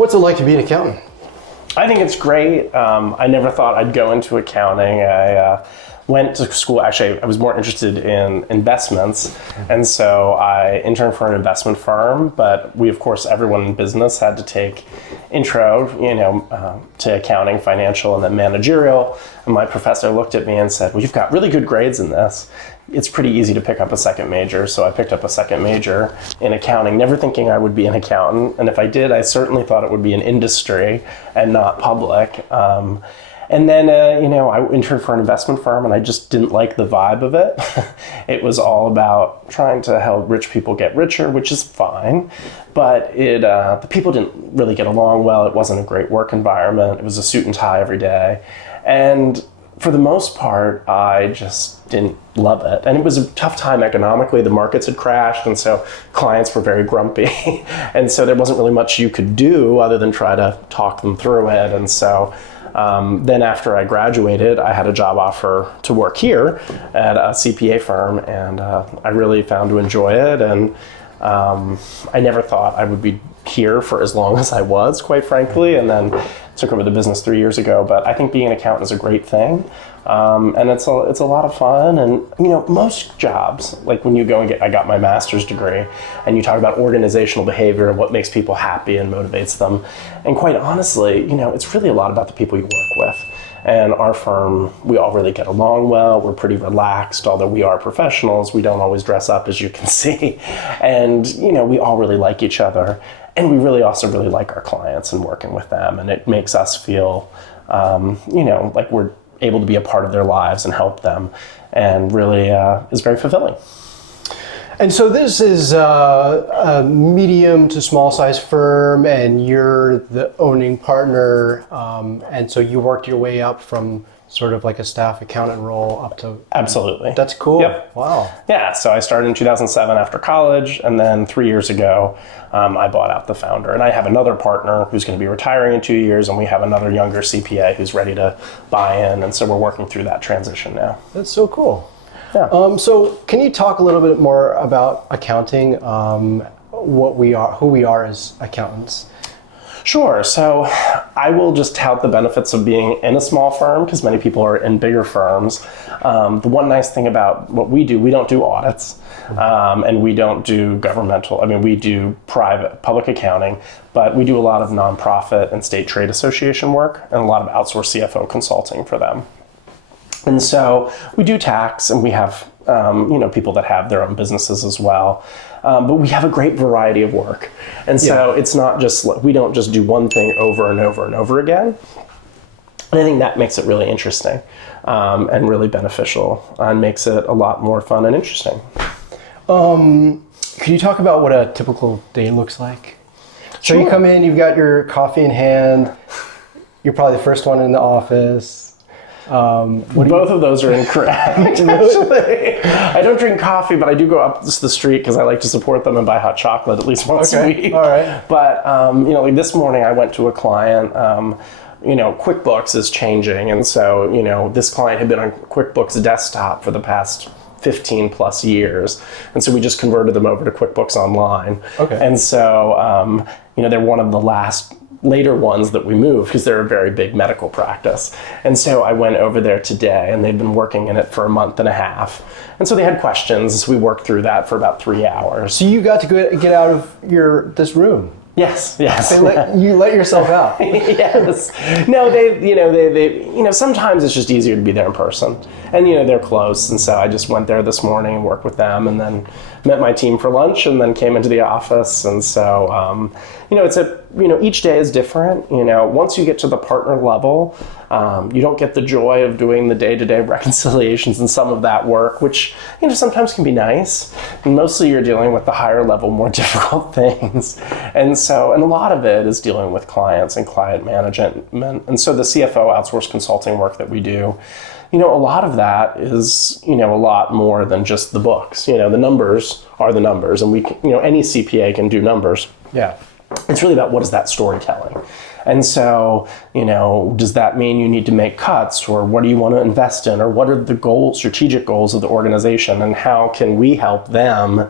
What's it like to be an accountant? I think it's great. I never thought I'd go into accounting. I went to school, actually, I was more interested in investments. And so I interned for an investment firm, but we, of course, everyone in business had to take intro, to accounting, financial, and then managerial. And my professor looked at me and said, well, you've got really good grades in this. It's pretty easy to pick up a second major. So I picked up a second major in accounting, never thinking I would be an accountant. And if I did, I certainly thought it would be an industry and not public. And then, I interned for an investment firm and I just didn't like the vibe of it. It was all about trying to help rich people get richer, which is fine. But the people didn't really get along well. It wasn't a great work environment. It was a suit and tie every day. And for the most part, I just didn't love it. And it was a tough time economically. The markets had crashed, and so clients were very grumpy. And so there wasn't really much you could do other than try to talk them through it. And so then after I graduated, I had a job offer to work here at a CPA firm, and I really found to enjoy it. And I never thought I would be here for as long as I was, quite frankly, and then took over the business 3 years ago. But I think being an accountant is a great thing, and it's a lot of fun. And most jobs, like when you go and I got my master's degree, and you talk about organizational behavior and what makes people happy and motivates them, and quite honestly, it's really a lot about the people you work with. And our firm, we all really get along well. We're pretty relaxed, although we are professionals. We don't always dress up, as you can see. And, we all really like each other. And we really also really like our clients and working with them. And it makes us feel, like we're able to be a part of their lives and help them. And really is very fulfilling. And so this is a medium to small size firm, and you're the owning partner. And so you worked your way up from sort of like a staff accountant role up to... Absolutely. That's cool. Yep. Wow. Yeah, so I started in 2007 after college, and then 3 years ago, I bought out the founder. And I have another partner who's going to be retiring in 2 years, and we have another younger CPA who's ready to buy in. And so we're working through that transition now. That's so cool. Yeah. So can you talk a little bit more about accounting, who we are as accountants? Sure. So I will just tout the benefits of being in a small firm, because many people are in bigger firms. The one nice thing about what we do, we don't do audits, and we don't do governmental. We do public accounting, but we do a lot of nonprofit and state trade association work and a lot of outsourced CFO consulting for them. And so we do tax, and we have people that have their own businesses as well. But we have a great variety of work. And so It's not just, we don't just do one thing over and over and over again. And I think that makes it really interesting and really beneficial, and makes it a lot more fun and interesting. Could you talk about what a typical day looks like? So Sure. You come in, you've got your coffee in hand. You're probably the first one in the office. Both of those are incorrect, actually. I don't drink coffee, but I do go up the street because I like to support them and buy hot chocolate at least once a week. All right. But, like this morning I went to a client, QuickBooks is changing. And so, this client had been on QuickBooks Desktop for the past 15 plus years. And so we just converted them over to QuickBooks Online. Okay. And so, they're one of the later ones that we moved, because they're a very big medical practice. And so I went over there today, and they'd been working in it for a month and a half. And so they had questions. We worked through that for about 3 hours. So you got to get out of this room. Yes. You let yourself out. Yes. No, they sometimes it's just easier to be there in person. And, they're close. And so I just went there this morning and worked with them, and then met my team for lunch, and then came into the office. And so, each day is different. Once you get to the partner level, you don't get the joy of doing the day-to-day reconciliations and some of that work, which, sometimes can be nice. And mostly you're dealing with the higher level, more difficult things. And a lot of it is dealing with clients and client management. And so the CFO outsourced consulting work that we do, a lot of that is, a lot more than just the books. The numbers are the numbers, and any CPA can do numbers. Yeah. It's really about what is that storytelling. And so, does that mean you need to make cuts, or what do you want to invest in, or what are the strategic goals of the organization, and how can we help them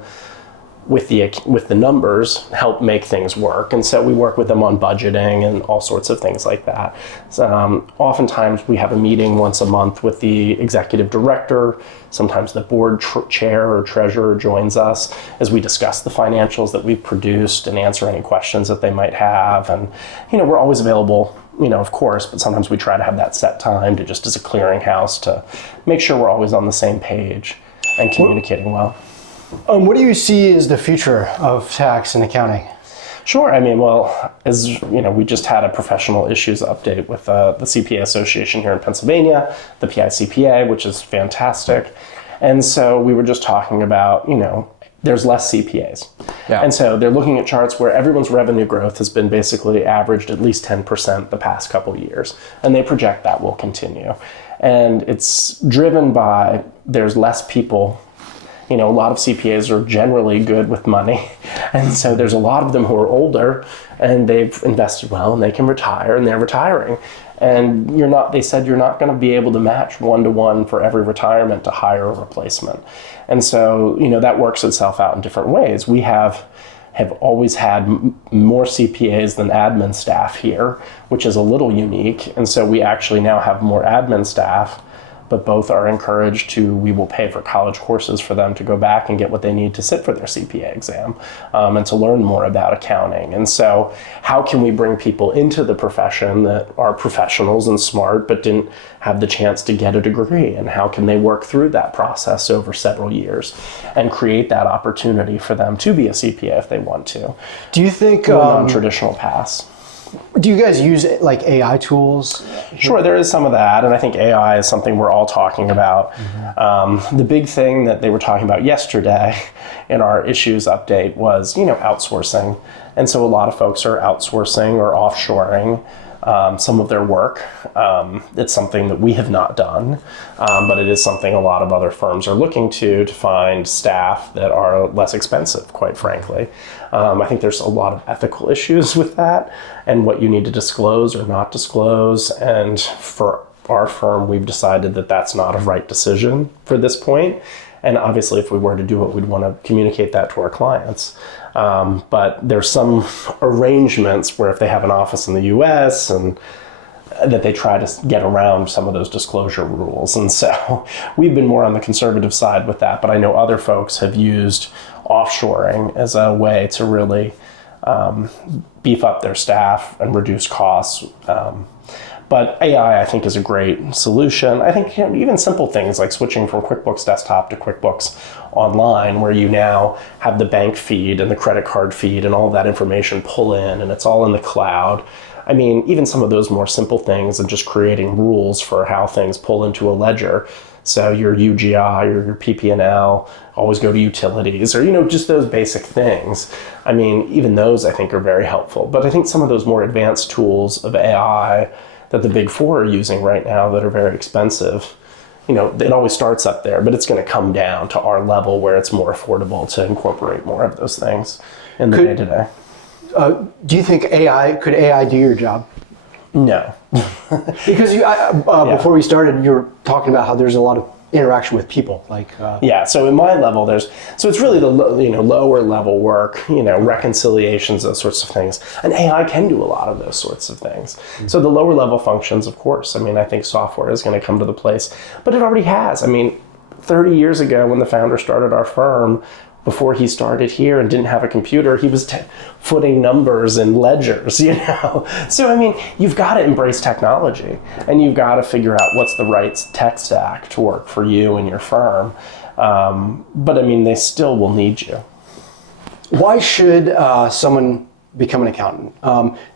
with the numbers, help make things work. And so we work with them on budgeting and all sorts of things like that. So, oftentimes we have a meeting once a month with the executive director. Sometimes the board chair or treasurer joins us as we discuss the financials that we've produced and answer any questions that they might have. And, we're always available, of course, but sometimes we try to have that set time to just as a clearinghouse to make sure we're always on the same page and communicating well. What do you see as the future of tax and accounting? Sure. As we just had a professional issues update with the CPA Association here in Pennsylvania, the PICPA, which is fantastic. And so we were just talking about, there's less CPAs. Yeah. And so they're looking at charts where everyone's revenue growth has been basically averaged at least 10% the past couple of years. And they project that will continue. And it's driven by there's less people. A lot of CPAs are generally good with money. And so there's a lot of them who are older and they've invested well and they can retire and they're retiring. And they said you're not going to be able to match 1-to-1 for every retirement to hire a replacement. And so, that works itself out in different ways. We have always had more CPAs than admin staff here, which is a little unique. And so we actually now have more admin staff, but both are encouraged we will pay for college courses for them to go back and get what they need to sit for their CPA exam and to learn more about accounting. And so how can we bring people into the profession that are professionals and smart, but didn't have the chance to get a degree? And how can they work through that process over several years and create that opportunity for them to be a CPA if they want to? Do you think non-traditional paths? Do you guys use like AI tools? Sure, there is some of that, and I think AI is something we're all talking about. Mm-hmm. The big thing that they were talking about yesterday in our issues update was, outsourcing. And so a lot of folks are outsourcing or offshoring some of their work. It's something that we have not done, but it is something a lot of other firms are looking to find staff that are less expensive, quite frankly. I think there's a lot of ethical issues with that and what you need to disclose or not disclose. And for our firm, we've decided that that's not a right decision for this point. And obviously, if we were to do it, we'd want to communicate that to our clients. But there's some arrangements where if they have an office in the US and that they try to get around some of those disclosure rules. And so we've been more on the conservative side with that, but I know other folks have used offshoring as a way to really beef up their staff and reduce costs. But AI, I think, is a great solution. I think even simple things like switching from QuickBooks Desktop to QuickBooks Online, where you now have the bank feed and the credit card feed and all of that information pull in, and it's all in the cloud. I mean, even some of those more simple things and just creating rules for how things pull into a ledger. So your UGI or your PP&L always go to utilities or, just those basic things. I mean, even those I think are very helpful. But I think some of those more advanced tools of AI that the big four are using right now that are very expensive, it always starts up there, but it's going to come down to our level where it's more affordable to incorporate more of those things in the day-to-day. Do you think could AI do your job? No. Because before we started, you were talking about how there's a lot of interaction with people, so in my level so it's really the lower level work, reconciliations, those sorts of things, and AI can do a lot of those sorts of things. Mm-hmm. So the lower level functions, of course, I think software is going to come to the place, but it already has. 30 years ago when the founder started our firm, before he started here and didn't have a computer, he was footing numbers in ledgers, So, you've got to embrace technology and you've got to figure out what's the right tech stack to work for you and your firm. But they still will need you. Why should someone become an accountant?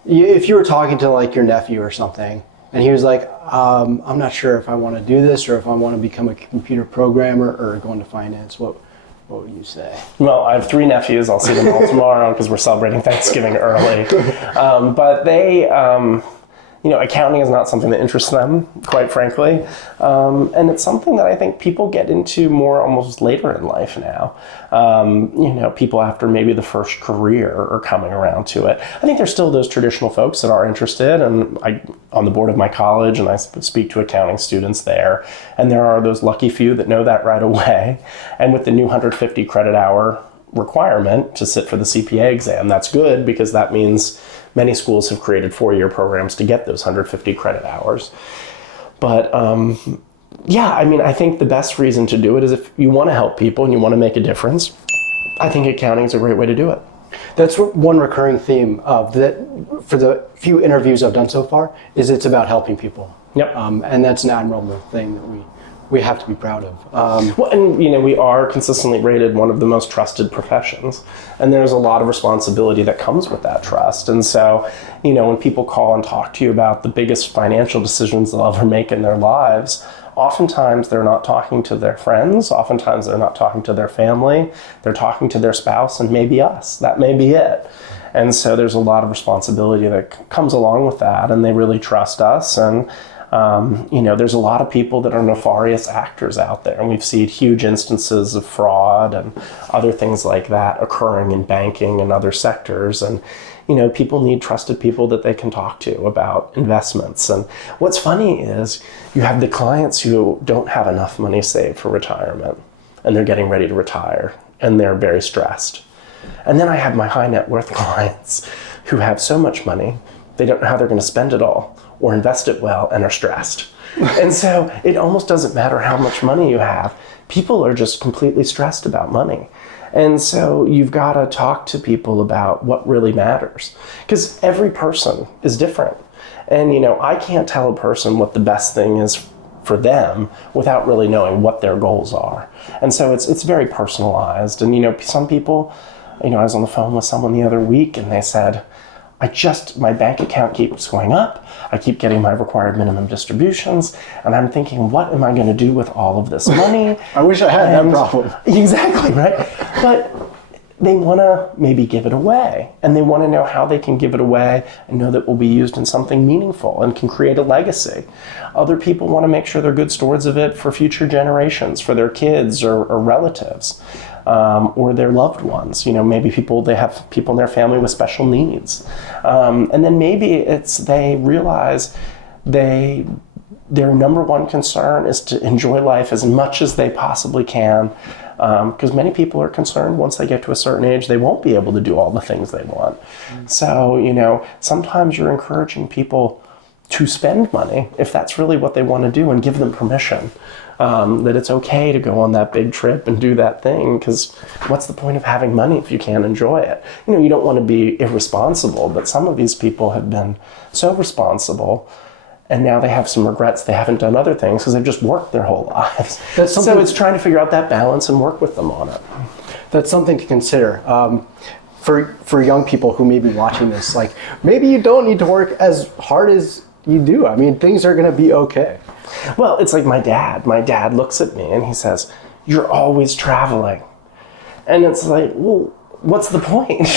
If you were talking to your nephew or something and he was like, I'm not sure if I want to do this or if I want to become a computer programmer or go into finance, what would you say? Well, I have 3 nephews. I'll see them all tomorrow because we're celebrating Thanksgiving early. But they, accounting is not something that interests them, quite frankly. And it's something that I think people get into more almost later in life now. People after maybe the first career are coming around to it. I think there's still those traditional folks that are interested, and I'm on the board of my college and I speak to accounting students there. And there are those lucky few that know that right away. And with the new 150 credit hour requirement to sit for the CPA exam. That's good because that means many schools have created 4-year programs to get those 150 credit hours. But yeah, I mean, I think the best reason to do it is if you want to help people and you want to make a difference. I think accounting is a great way to do it. That's one recurring theme of that for the few interviews I've done so far is it's about helping people. Yep. And that's an admirable thing that we have to be proud of. Well, and we are consistently rated one of the most trusted professions, and there's a lot of responsibility that comes with that trust. And so, when people call and talk to you about the biggest financial decisions they'll ever make in their lives, oftentimes they're not talking to their friends, oftentimes they're not talking to their family, they're talking to their spouse and maybe us. That may be it. And so there's a lot of responsibility that comes along with that, and they really trust us. And there's a lot of people that are nefarious actors out there, and we've seen huge instances of fraud and other things like that occurring in banking and other sectors. And people need trusted people that they can talk to about investments. And what's funny is you have the clients who don't have enough money saved for retirement, and they're getting ready to retire, and they're very stressed. And then I have my high net worth clients who have so much money, they don't know how they're going to spend it all or invest it well, and are stressed. And so it almost doesn't matter how much money you have. People are just completely stressed about money. And so you've got to talk to people about what really matters, because every person is different. And, I can't tell a person what the best thing is for them without really knowing what their goals are. And so it's very personalized. And, some people, I was on the phone with someone the other week, and they said, my bank account keeps going up. I keep getting my required minimum distributions. And I'm thinking, what am I going to do with all of this money? I wish I had that problem. Exactly, right? But they want to maybe give it away. And they want to know how they can give it away and know that it will be used in something meaningful and can create a legacy. Other people want to make sure they're good stewards of it for future generations, for their kids or relatives. Or their loved ones. Maybe they have people in their family with special needs. And then maybe they realize their number one concern is to enjoy life as much as they possibly can. Because many people are concerned once they get to a certain age, they won't be able to do all the things they want. So, sometimes you're encouraging people to spend money if that's really what they want to do, and give them permission. That it's okay to go on that big trip and do that thing, because what's the point of having money if you can't enjoy it? You don't want to be irresponsible, but some of these people have been so responsible, and now they have some regrets they haven't done other things because they've just worked their whole lives. So it's trying to figure out that balance and work with them on it. That's something to consider. For young people who may be watching this, like, maybe you don't need to work as hard as you do. I mean, things are going to be okay. Well, it's like my dad. My dad looks at me and he says, "You're always traveling." And it's like, well, what's the point?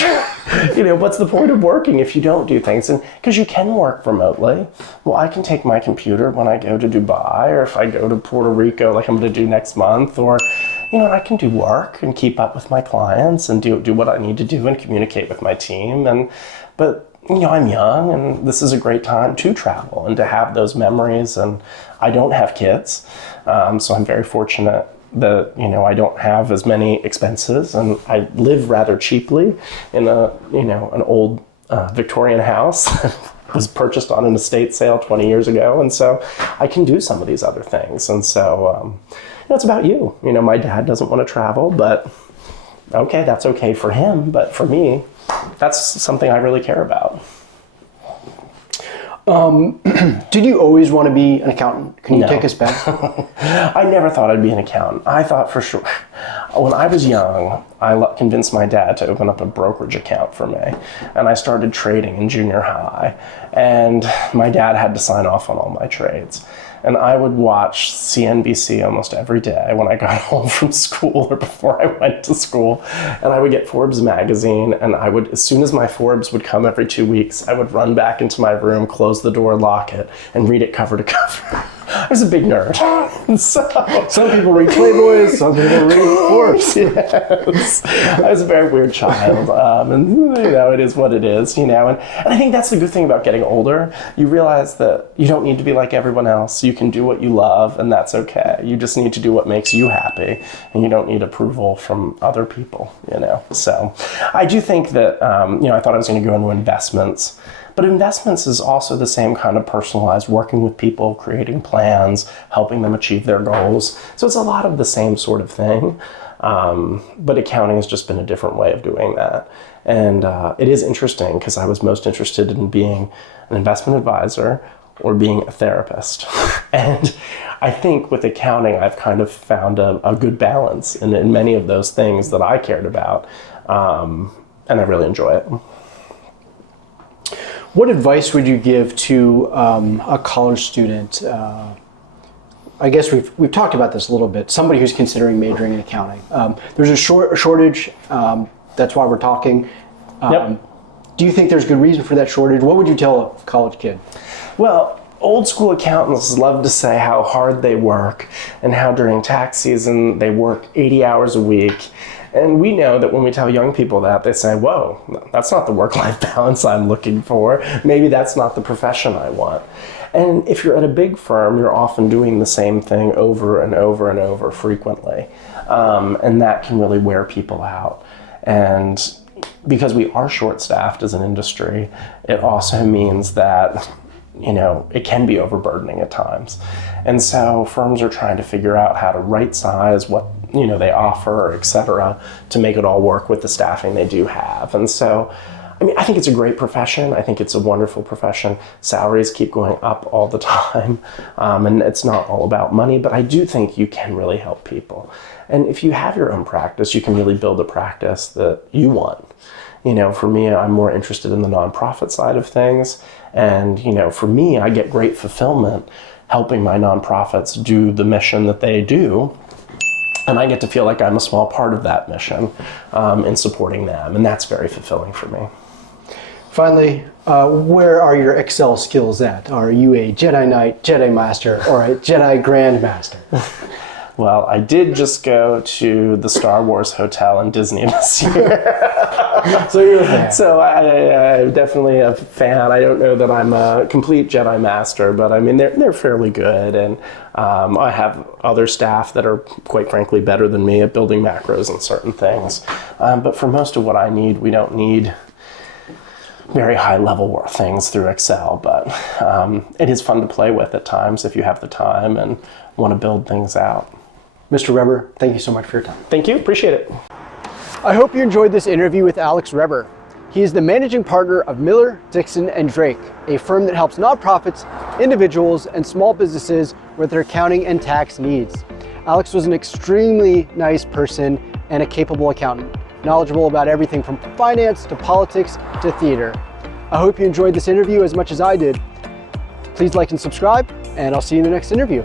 What's the point of working if you don't do things? And because you can work remotely. Well, I can take my computer when I go to Dubai, or if I go to Puerto Rico, like I'm going to do next month, or, I can do work and keep up with my clients and do what I need to do and communicate with my team. But I'm young, and this is a great time to travel and to have those memories. And I don't have kids, so I'm very fortunate that I don't have as many expenses, and I live rather cheaply in an old Victorian house that was purchased on an estate sale 20 years ago, and so I can do some of these other things. And so it's about you. My dad doesn't want to travel, but okay, that's okay for him, but for me, that's something I really care about. Did you always want to be an accountant? Can you No. take us back? I never thought I'd be an accountant. I thought for sure, when I was young, I convinced my dad to open up a brokerage account for me. And I started trading in junior high. And my dad had to sign off on all my trades. And I would watch CNBC almost every day when I got home from school or before I went to school. And I would get Forbes magazine, and I would, as soon as my Forbes would come every 2 weeks, I would run back into my room, close the door, lock it, and read it cover to cover. I was a big nerd. So, Some people read Playboys, some people read Forbes. yes. I was a very weird child, and it is what it is, and I think that's the good thing about getting older. You realize that you don't need to be like everyone else. You can do what you love, and that's okay. You just need to do what makes you happy, and you don't need approval from other people, So I do think that, I thought I was going to go into investments. But investments is also the same kind of personalized, working with people, creating plans, helping them achieve their goals. So it's a lot of the same sort of thing. But accounting has just been a different way of doing that. And it is interesting because I was most interested in being an investment advisor or being a therapist. And I think with accounting, I've kind of found a good balance in many of those things that I cared about. And I really enjoy it. What advice would you give to a college student? I guess we've talked about this a little bit. Somebody who's considering majoring in accounting. There's a shortage. That's why we're talking. Yep. Do you think there's good reason for that shortage? What would you tell a college kid? Well, old school accountants love to say how hard they work and how during tax season they work 80 hours a week. And we know that when we tell young people that, they say, whoa, that's not the work-life balance I'm looking for. Maybe that's not the profession I want. And if you're at a big firm, you're often doing the same thing over and over and over frequently. And that can really wear people out. And because we are short-staffed as an industry, it also means that it can be overburdening at times. And so firms are trying to figure out how to right size what they offer, et cetera, to make it all work with the staffing they do have. And so, I think it's a great profession. I think it's a wonderful profession. Salaries keep going up all the time. And it's not all about money, but I do think you can really help people. And if you have your own practice, you can really build a practice that you want. For me, I'm more interested in the nonprofit side of things. And, for me, I get great fulfillment helping my nonprofits do the mission that they do. And I get to feel like I'm a small part of that mission in supporting them. And that's very fulfilling for me. Finally, where are your Excel skills at? Are you a Jedi Knight, Jedi Master, or a Jedi Grand Master? Well, I did just go to the Star Wars Hotel in Disney this year. So you're a fan. So I'm definitely a fan. I don't know that I'm a complete Jedi Master, but they're fairly good. And I have other staff that are, quite frankly, better than me at building macros and certain things. But for most of what I need, we don't need very high level things through Excel, but it is fun to play with at times if you have the time and want to build things out. Mr. Reber, thank you so much for your time. Thank you. Appreciate it. I hope you enjoyed this interview with Alex Reber. He is the managing partner of Miller, Dixon & Drake, a firm that helps nonprofits, individuals, and small businesses with their accounting and tax needs. Alex was an extremely nice person and a capable accountant, knowledgeable about everything from finance to politics to theater. I hope you enjoyed this interview as much as I did. Please like and subscribe, and I'll see you in the next interview.